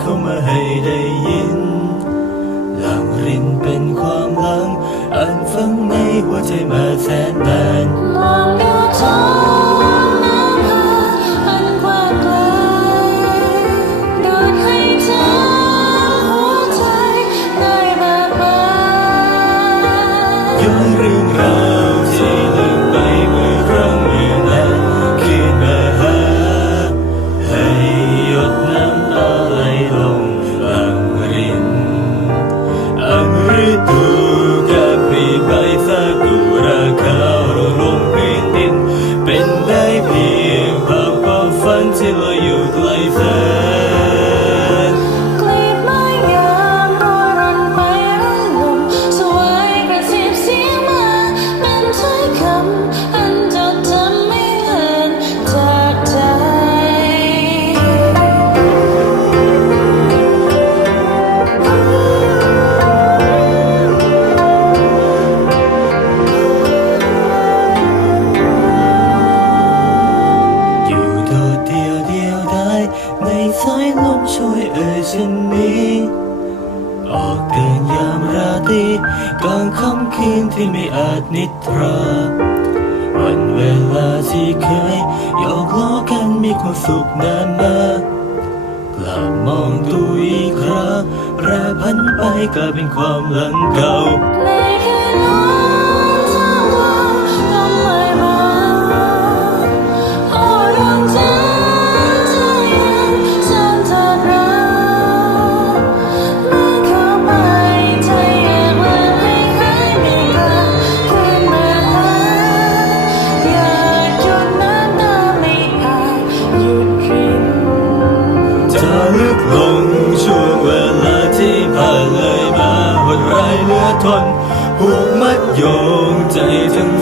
เข้ามาให้ได้ยินหลังรินเป็นความหลังอันฝังในหัวใจมาแสนนานมองดูท้องน้ำหาอันกว้างไกลโดนให้เธอหัวใจได้มากมายย้อยเรื่องราว สายลมช่วยเอ่ยฉันนี้ ออกเดินยามราตรีกลางค่ำคืนที่ไม่อาจนิทราวันเวลาที่เคยหยอกล้อกันมีความสุขนานมากกลับมองดูอีกคราแปรพันไปกลายเป็นความหลังเก่า นผูก